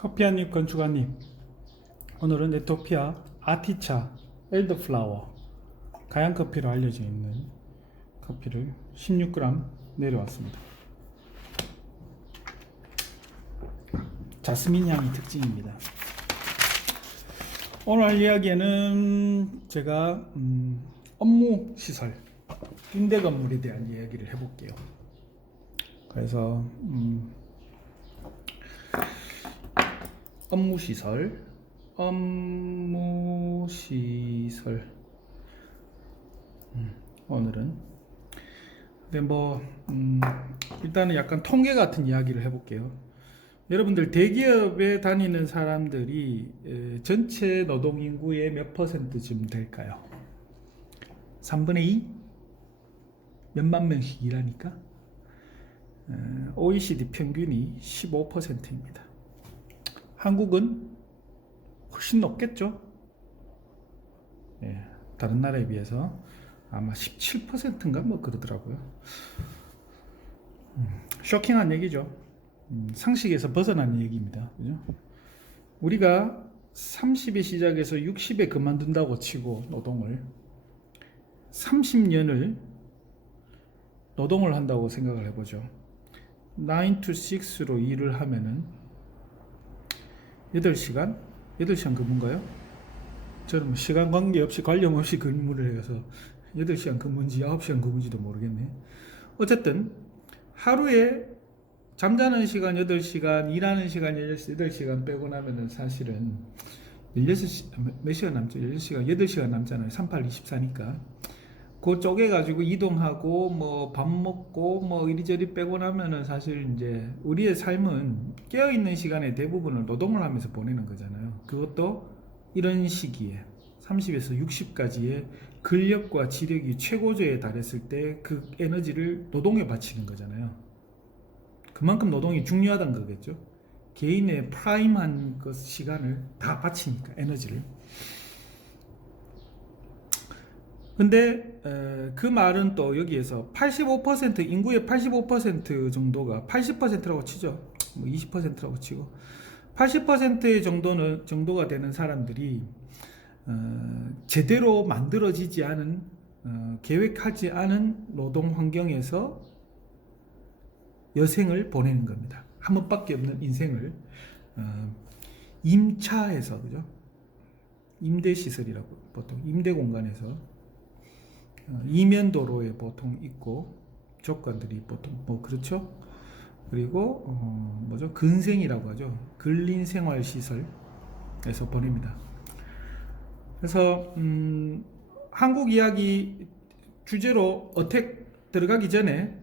커피 한입 건축 한입. 오늘은 에토피아 아티차 엘더플라워 가양 커피로 알려져 있는 커피를 16g 내려왔습니다. 자스민 향이 특징입니다. 오늘 할 이야기는 제가 업무 시설 임대 건물에 대한 이야기를 해볼게요. 그래서 업무 시설 오늘은 근데 일단은 약간 통계 같은 이야기를 해볼게요. 여러분들 대기업에 다니는 사람들이 전체 노동인구의 몇 %쯤 될까요? 3분의 2? 몇만 명씩 일하니까 OECD 평균이 15%입니다. 한국은 훨씬 높겠죠? 다른 나라에 비해서 아마 17%인가 뭐 그러더라고요. 쇼킹한 얘기죠. 상식에서 벗어난 얘기입니다. 그죠? 우리가 30에 시작해서 60에 그만둔다고 치고 노동을 30년을 노동을 한다고 생각을 해보죠. 9 to 6로 일을 하면은 8시간 근무인가요? 저는 뭐 시간 관계없이 관련 없이 근무를 해서 8시간 근무인지 9시간 근무인지도 모르겠네. 어쨌든 하루에 잠자는 시간 8시간, 일하는 시간 8시간 빼고 나면은 사실은 16시, 몇 시간 남죠? 16시간, 8시간 남잖아요. 38, 24니까. 그 쪼개가지고 이동하고, 뭐, 밥 먹고, 뭐, 이리저리 빼고 나면은 사실 이제 우리의 삶은 깨어있는 시간의 대부분을 노동을 하면서 보내는 거잖아요. 그것도 이런 시기에 30에서 60까지의 근력과 지력이 최고조에 달했을 때 그 에너지를 노동에 바치는 거잖아요. 그만큼 노동이 중요하다는 거겠죠. 개인의 프라임한 그 시간을 다 바치니까 에너지를. 근데 그 말은 또 여기에서 85% 인구의 85% 정도가 80%라고 치죠. 뭐 20%라고 치고 80%의 정도가 되는 사람들이 제대로 만들어지지 않은 계획하지 않은 노동 환경에서 여생을 보내는 겁니다. 한 번밖에 없는 인생을 임차해서, 그죠? 임대시설이라고 보통 임대 공간에서 이면도로에 보통 있고 조건들이 보통 뭐 그렇죠. 그리고 뭐죠? 근생이라고 하죠. 근린생활시설에서 보냅니다. 그래서 한국 이야기 주제로 어택 들어가기 전에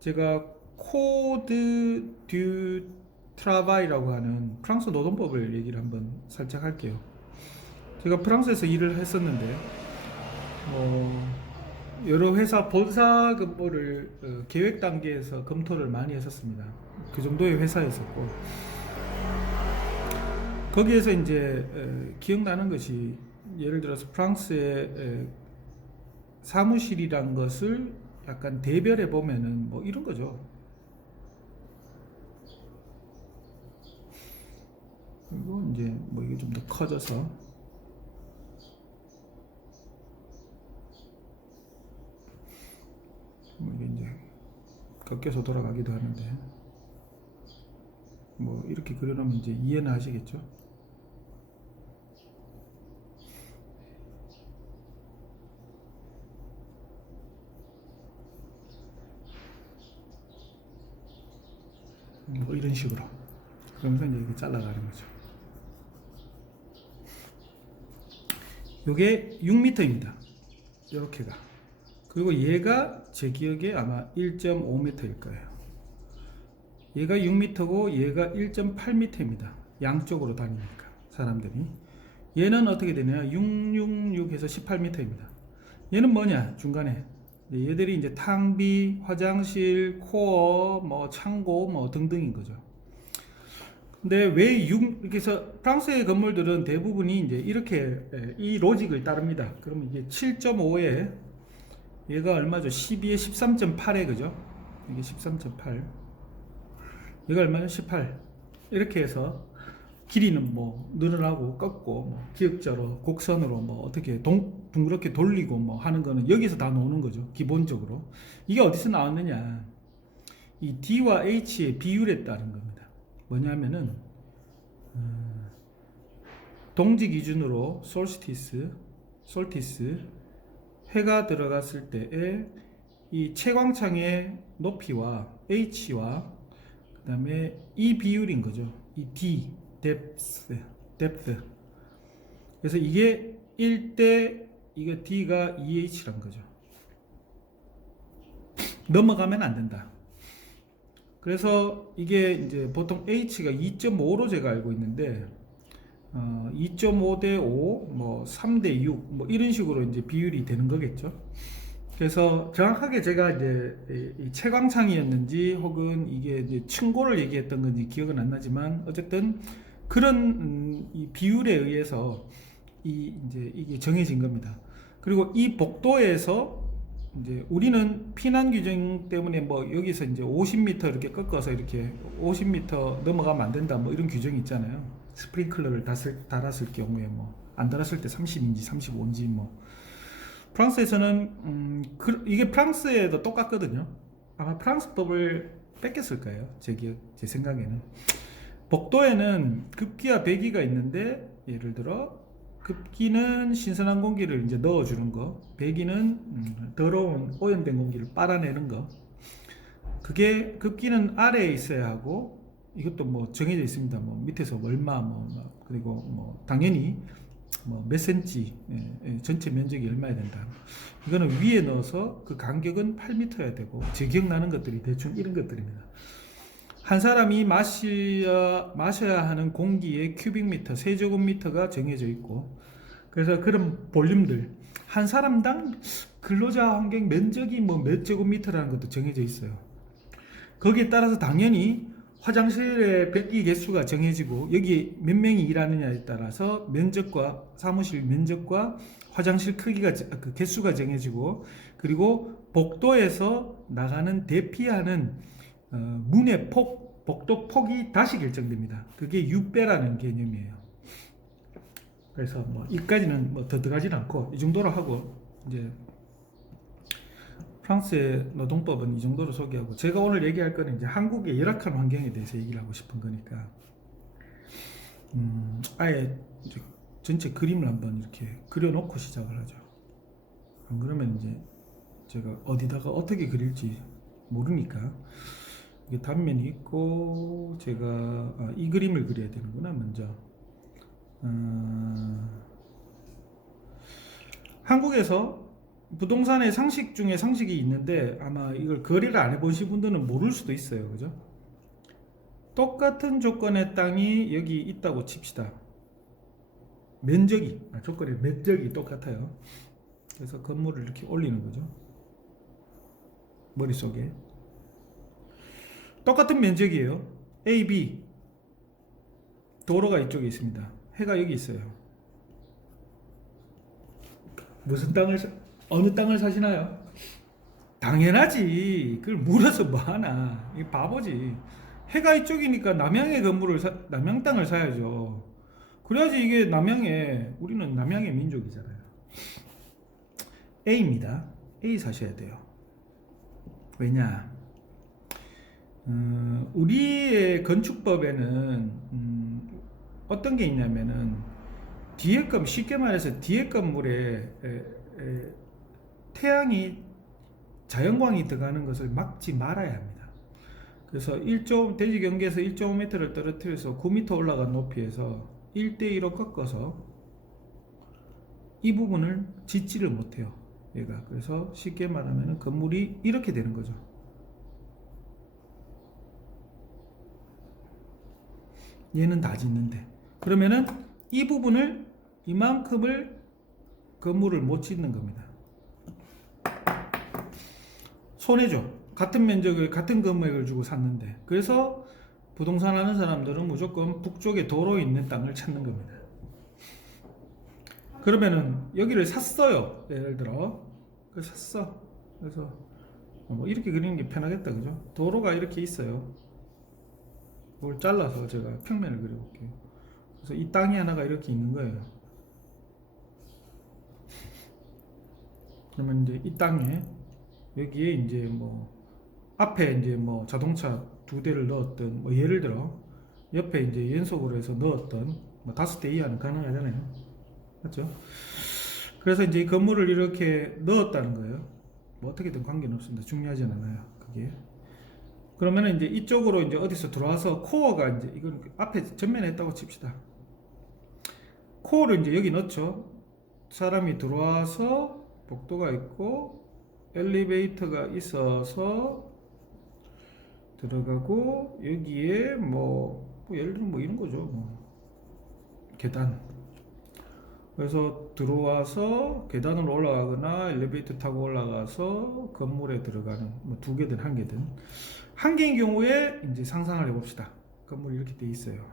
제가 코드 듀 트라바이라고 하는 프랑스 노동법을 얘기를 한번 살짝 할게요. 제가 프랑스에서 일을 했었는데 여러 회사 본사 근무를 계획 단계에서 검토를 많이 했었습니다. 그 정도의 회사였었고 거기에서 이제 기억나는 것이 예를 들어서 프랑스의 사무실이란 것을 약간 대별해 보면은 뭐 이런 거죠. 그리고 이제 뭐 이게 좀 더 커져서 이게 이제 꺾여서 돌아가기도 하는데 뭐 이렇게 그려놓으면 이제 이해는 하시겠죠. 뭐 이런 식으로 그러면서 이제 이렇게 잘라가는 거죠. 요게 6m입니다. 요렇게가. 그리고 얘가 제 기억에 아마 1.5m일 거예요. 얘가 6m고 얘가 1.8m입니다. 양쪽으로 다니니까 사람들이. 얘는 어떻게 되냐? 666해서 18m입니다. 얘는 뭐냐? 중간에 얘들이 이제 탕비, 화장실, 코어, 뭐 창고, 뭐 등등인 거죠. 근데 왜 이렇게 해서 프랑스의 건물들은 대부분이 이제 이렇게 이 로직을 따릅니다. 그러면 이게 7.5에 얘가 얼마죠? 12에 13.8에 그죠? 이게 13.8. 얘가 얼마죠? 18. 이렇게 해서 길이는 뭐 늘어나고 꺾고 뭐 기역자로 곡선으로 뭐 어떻게 둥그렇게 돌리고 뭐 하는 거는 여기서 다 나오는 거죠. 기본적으로 이게 어디서 나왔느냐, 이 D와 H의 비율에 따른 겁니다. 뭐냐면은 동지 기준으로 솔티스 해가 들어갔을 때의 이 채광창의 높이와 H와 그 다음에 이 비율인 거죠. 이 D depth. 그래서 이게 1대 이게 D가 2H란 거죠. 넘어가면 안 된다. 그래서 이게 이제 보통 H가 2.5로 제가 알고 있는데 2.5 대 5, 뭐 3 대 6, 뭐 이런 식으로 이제 비율이 되는 거겠죠. 그래서 정확하게 제가 이제 이 채광창이었는지 혹은 이게 이제 층고를 얘기했던 건지 기억은 안 나지만 어쨌든 그런 이 비율에 의해서 이제 이게 정해진 겁니다. 그리고 이 복도에서 이제 우리는 피난 규정 때문에 뭐 여기서 이제 50m 이렇게 꺾어서 이렇게 50m 넘어가면 안 된다 뭐 이런 규정이 있잖아요. 스프링클러를 달았을 경우에 뭐 안 달았을 때 30인지 35인지 뭐. 프랑스에서는 이게 프랑스에도 똑같거든요. 아마 프랑스법을 뺏겼을 거예요. 제 생각에는. 복도에는 급기와 배기가 있는데 예를 들어 급기는 신선한 공기를 이제 넣어주는 거, 배기는 더러운 오염된 공기를 빨아내는 거. 그게 급기는 아래에 있어야 하고 이것도 뭐 정해져 있습니다. 뭐 밑에서 얼마 그리고 뭐 당연히 뭐 몇 센치 전체 면적이 얼마야 된다. 이거는 위에 넣어서 그 간격은 8m여야 되고 제 기억나는 것들이 대충 이런 것들입니다. 한 사람이 마셔야 하는 공기의 큐빅미터, 세제곱미터가 정해져 있고, 그래서 그런 볼륨들, 한 사람당 근로자 환경 면적이 뭐 몇 제곱미터라는 것도 정해져 있어요. 거기에 따라서 당연히 화장실의 배기 개수가 정해지고 여기 몇 명이 일하느냐에 따라서 면적과 사무실 면적과 화장실 크기가 그 개수가 정해지고, 그리고 복도에서 나가는 대피하는 문의 폭, 복도 폭이 다시 결정됩니다. 그게 6배라는 개념이에요. 그래서 뭐 이까지는 뭐 더 들어가지는 않고 이 정도로 하고, 이제 프랑스의 노동법은 이 정도로 소개하고, 제가 오늘 얘기할 거는 이제 한국의 열악한 환경에 대해서 얘기를 하고 싶은 거니까 아예 이제 전체 그림을 한번 이렇게 그려놓고 시작을 하죠. 안 그러면 이제 제가 어디다가 어떻게 그릴지 모르니까. 이게 단면이 있고 제가 이 그림을 그려야 되는구나. 먼저 한국에서 부동산의 상식 중에 상식이 있는데 아마 이걸 거래를 안 해보신 분들은 모를 수도 있어요. 그죠? 똑같은 조건의 땅이 여기 있다고 칩시다. 조건의 면적이 똑같아요. 그래서 건물을 이렇게 올리는 거죠. 머릿속에 똑같은 면적이에요. A, B. 도로가 이쪽에 있습니다. 해가 여기 있어요. 어느 땅을 사시나요? 당연하지. 그걸 물어서 뭐하나. 이 바보지. 해가 이쪽이니까 남양 땅을 사야죠. 그래야지 이게 우리는 남양의 민족이잖아요. A입니다. A 사셔야 돼요. 왜냐? 우리의 건축법에는 어떤 게 있냐면은 쉽게 말해서 뒤에 건물에 태양이 자연광이 들어가는 것을 막지 말아야 합니다. 그래서 대지 경계에서 1.5m를 떨어뜨려서 9m 올라간 높이에서 1대2로 꺾어서 이 부분을 짓지를 못해요. 얘가. 그래서 쉽게 말하면 건물이 이렇게 되는 거죠. 얘는 다 짓는데, 그러면은 이 부분을 이만큼을 건물을 못 짓는 겁니다. 손해죠. 같은 면적을 같은 금액을 주고 샀는데. 그래서 부동산 하는 사람들은 무조건 북쪽에 도로 있는 땅을 찾는 겁니다. 그러면은 여기를 샀어요. 예를 들어 샀어. 그래서 뭐 이렇게 그리는 게 편하겠다, 그죠? 도로가 이렇게 있어요. 이걸 잘라서 제가 평면을 그려볼게요. 그래서 이 땅이 하나가 이렇게 있는 거예요. 그러면 이제 이 땅에 여기에 이제 뭐 앞에 이제 뭐 자동차 2대를 넣었던 뭐 예를 들어 옆에 이제 연속으로 해서 넣었던 뭐 5대 이하는 가능하잖아요. 맞죠? 그래서 이제 이 건물을 이렇게 넣었다는 거예요. 뭐 어떻게든 관계는 없습니다. 중요하진 않아요. 그게. 그러면은 이제 이쪽으로 이제 어디서 들어와서 코어가 이제 이건 앞에 전면에 있다고 칩시다. 코어를 이제 여기 넣죠. 사람이 들어와서 복도가 있고 엘리베이터가 있어서 들어가고 여기에 뭐 예를 들면 뭐 이런 거죠. 뭐 계단. 그래서 들어와서 계단으로 올라가거나 엘리베이터 타고 올라가서 건물에 들어가는 뭐 2개든 1개든 1개인 경우에 이제 상상을 해봅시다. 건물이 이렇게 돼 있어요.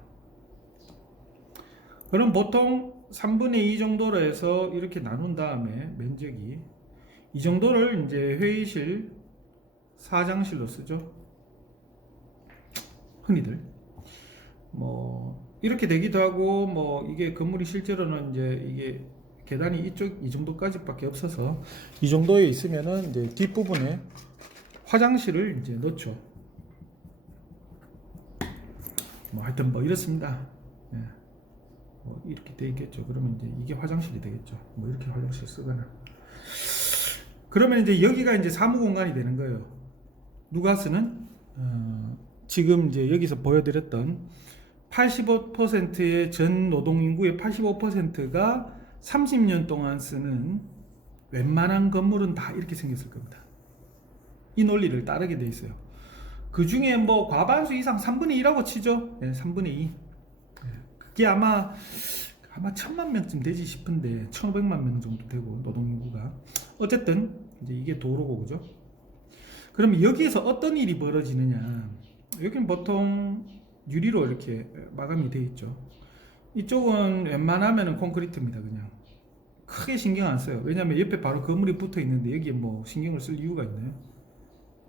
그럼 보통 3분의 2 정도로 해서 이렇게 나눈 다음에 면적이 이 정도를 이제 회의실, 사장실로 쓰죠. 흔히들 뭐 이렇게 되기도 하고 뭐 이게 건물이 실제로는 이제 이게 계단이 이쪽 이 정도까지밖에 없어서 이 정도에 있으면은 이제 뒷부분에 화장실을 이제 넣죠. 뭐 하여튼 뭐 이렇습니다. 예. 뭐 이렇게 돼 있겠죠. 그러면 이제 이게 화장실이 되겠죠. 뭐 이렇게 화장실 쓰거나. 그러면 이제 여기가 이제 사무 공간이 되는 거예요. 누가 쓰는? 지금 이제 여기서 보여드렸던 85%의 전 노동인구의 85%가 30년 동안 쓰는 웬만한 건물은 다 이렇게 생겼을 겁니다. 이 논리를 따르게 돼 있어요. 그 중에 뭐 과반수 이상 3분의 2라고 치죠. 네, 3분의 2. 그게 아마 1000만 명쯤 되지 싶은데 1500만 명 정도 되고 노동인구가 어쨌든 이제 이게 도로고 그죠? 그러면 여기에서 어떤 일이 벌어지느냐? 여기는 보통 유리로 이렇게 마감이 되어 있죠. 이쪽은 웬만하면 콘크리트입니다. 그냥 크게 신경 안 써요. 왜냐하면 옆에 바로 건물이 붙어 있는데 여기에 뭐 신경을 쓸 이유가 있나요?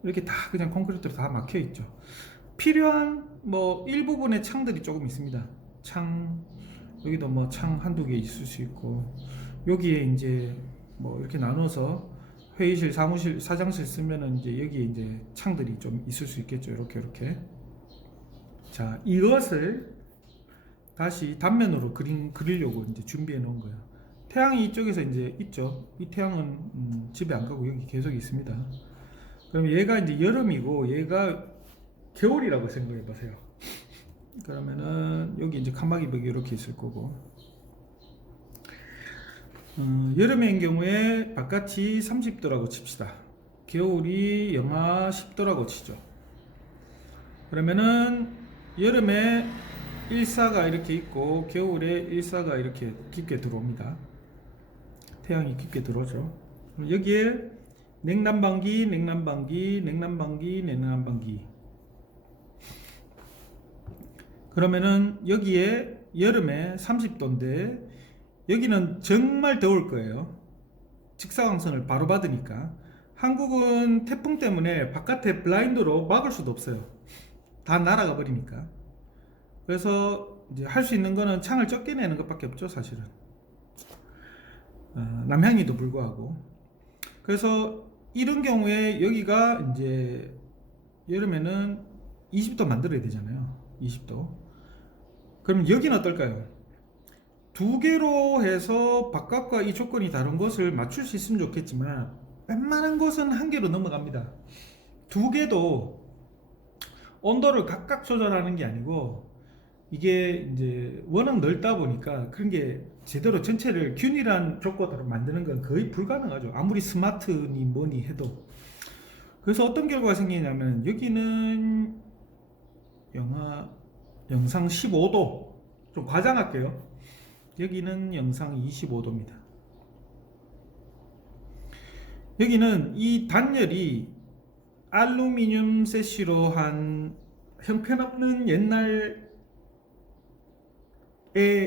이렇게 다 그냥 콘크리트로 다 막혀 있죠. 필요한 뭐 일부분의 창들이 조금 있습니다. 창 여기도 뭐 창 한두 개 있을 수 있고 여기에 이제 뭐 이렇게 나눠서 회의실, 사무실, 사장실 쓰면은 이제 여기에 이제 창들이 좀 있을 수 있겠죠. 이렇게. 자, 이것을 다시 단면으로 그리려고 이제 준비해 놓은 거예요. 태양이 이쪽에서 이제 있죠. 이 태양은 집에 안 가고 여기 계속 있습니다. 그럼 얘가 이제 여름이고 얘가 겨울이라고 생각해 보세요. 그러면은 여기 이제 칸막이 벽이 이렇게 있을 거고 여름인 경우에 바깥이 30도라고 칩시다. 겨울이 영하 10도라고 치죠. 그러면은 여름에 일사가 이렇게 있고 겨울에 일사가 이렇게 깊게 들어옵니다. 태양이 깊게 들어오죠. 여기에 냉난방기, 냉난방기, 냉난방기, 냉난방기. 그러면은 여기에 여름에 30도인데 여기는 정말 더울 거예요. 직사광선을 바로 받으니까. 한국은 태풍 때문에 바깥에 블라인드로 막을 수도 없어요. 다 날아가 버리니까. 그래서 이제 할 수 있는 거는 창을 적게 내는 것밖에 없죠, 사실은. 남향에도 불구하고. 그래서 이런 경우에 여기가 이제 여름에는 20도 만들어야 되잖아요. 20도. 그럼 여기는 어떨까요? 2개로 해서 바깥과 이 조건이 다른 것을 맞출 수 있으면 좋겠지만 웬만한 것은 1개로 넘어갑니다. 2개도 온도를 각각 조절하는 게 아니고 이게 이제 워낙 넓다 보니까 그런 게 제대로 전체를 균일한 조건으로 만드는 건 거의 불가능하죠. 아무리 스마트니 뭐니 해도. 그래서 어떤 결과가 생기냐면 여기는 영상 15도 좀 과장할게요. 여기는 영상 25도입니다. 여기는 이 단열이 알루미늄 세시로 한 형편없는 옛날의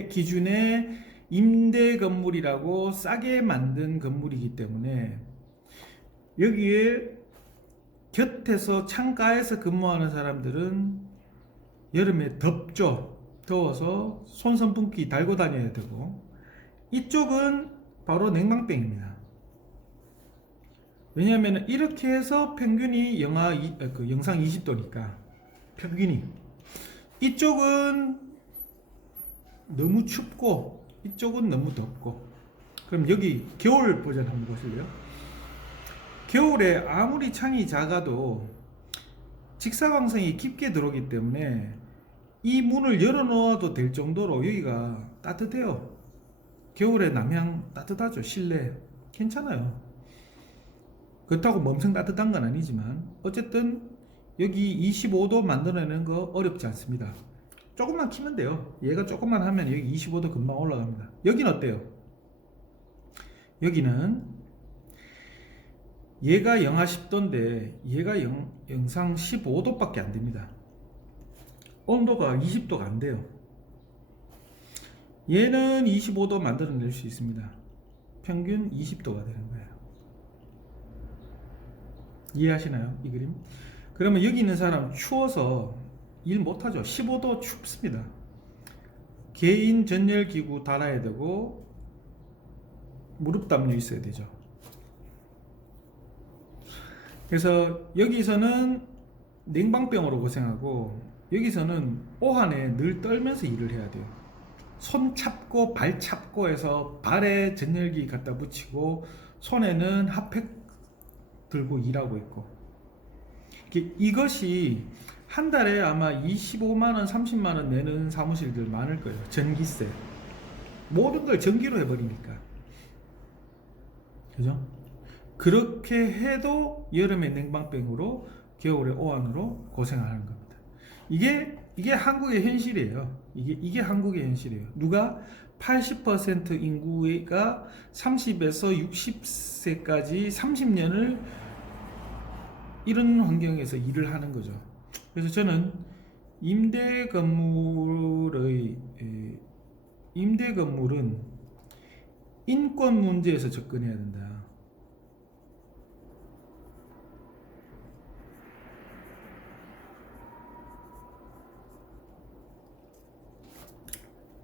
기준의 임대 건물이라고 싸게 만든 건물이기 때문에 여기에 곁에서 창가에서 근무하는 사람들은 여름에 덥죠. 더워서 손 선풍기 달고 다녀야 되고, 이쪽은 바로 냉방병입니다. 왜냐하면 이렇게 해서 평균이 영상 20도니까 평균이, 이쪽은 너무 춥고 이쪽은 너무 덥고. 그럼 여기 겨울 버전 한번 보실래요? 겨울에 아무리 창이 작아도 직사광선이 깊게 들어오기 때문에 이 문을 열어 놓아도 될 정도로 여기가 따뜻해요. 겨울에 남향 따뜻하죠. 실내 괜찮아요. 그렇다고 엄청 따뜻한 건 아니지만 어쨌든 여기 25도 만들어내는 거 어렵지 않습니다. 조금만 키면 돼요. 얘가 조금만 하면 여기 25도 금방 올라갑니다. 여기는 어때요? 여기는 얘가 영하 10도인데 얘가 영상 15도밖에 안 됩니다. 온도가 20도가 안 돼요. 얘는 25도 만들어낼 수 있습니다. 평균 20도가 되는 거예요. 이해하시나요? 이 그림? 그러면 여기 있는 사람 추워서 일 못하죠. 15도 춥습니다. 개인 전열기구 달아야 되고 무릎 담요 있어야 되죠. 그래서 여기서는 냉방병으로 고생하고 여기서는 오한에 늘 떨면서 일을 해야 돼요. 손 참고 발 참고 해서 발에 전열기 갖다 붙이고 손에는 핫팩 들고 일하고 있고, 이것이 한 달에 아마 25만원 30만원 내는 사무실들 많을 거예요. 전기세 모든 걸 전기로 해버리니까, 그죠? 그렇게 해도 여름에 냉방병으로 겨울에 오한으로 고생하는 겁니다. 이게 한국의 현실이에요. 이게 한국의 현실이에요. 누가 80% 인구가 30에서 60세까지 30년을 이런 환경에서 일을 하는 거죠. 그래서 저는 임대 건물은 인권 문제에서 접근해야 된다.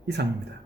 이상입니다.